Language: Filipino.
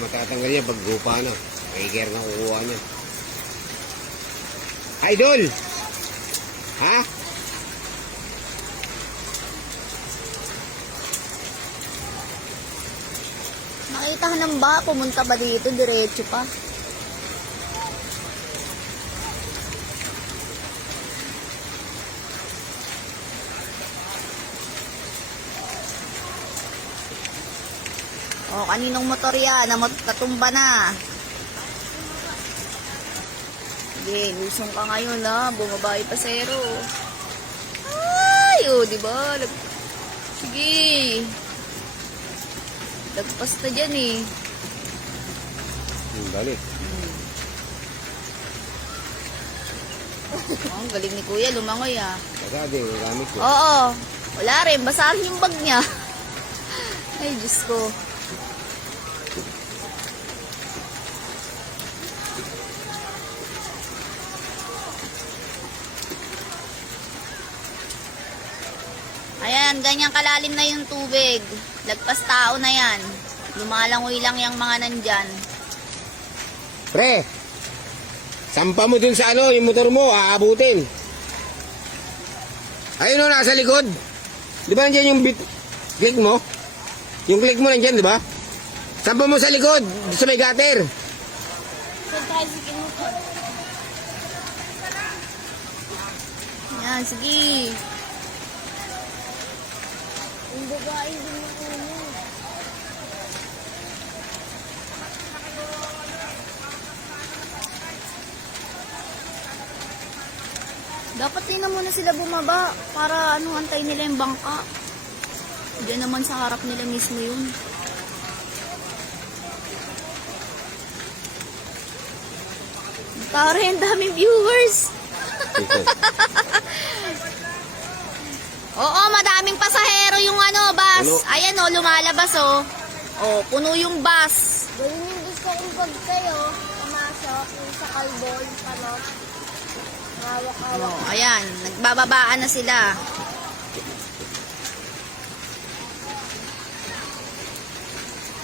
matatanggal niya pag gupa na. Maker na kukuha niya. Idol! Ha? Nakita ka ng ba? Pumunta ba dito? Diretso pa. Oh, kaninong motor yan? Natumba na. Sige, lusong ka ngayon ha. Bumaba yung pasero. Ay, oh, diba? Sige. Lagpas na dyan eh. Balik. Oh, ang galing ni Kuya, lumangoy ah. Basta din, gamit ko. Oo. Wala rin, basahin yung bag niya. Ay, Diyos ko. Ayan, ganyan kalalim na yung tubig. Lagpas tao na yan. Lumalangoy lang yung mga nandyan. Pre! Sampa mo dun sa ano, yung motor mo, aabutin. Ayun o, nasa likod. Di ba nandiyan yung click mo? Yung click mo nandiyan, di ba? Sampa mo sa likod, sa may gutter. Yan, sige. Yung babae din na ulo. Dapat din na muna sila bumaba para antay nila yung bangka. Diyan naman sa harap nila mismo yun. Tara, ang daming viewers. Oo, madaming pasahero yung bus. Puno. Ayan lumalabas Oh, puno yung bus. Ganyan yung gusto kong pag kayo, pumasok, yung sa kalbo, yung panot. Hawak-hawak. Ayan, nagbababaan na sila.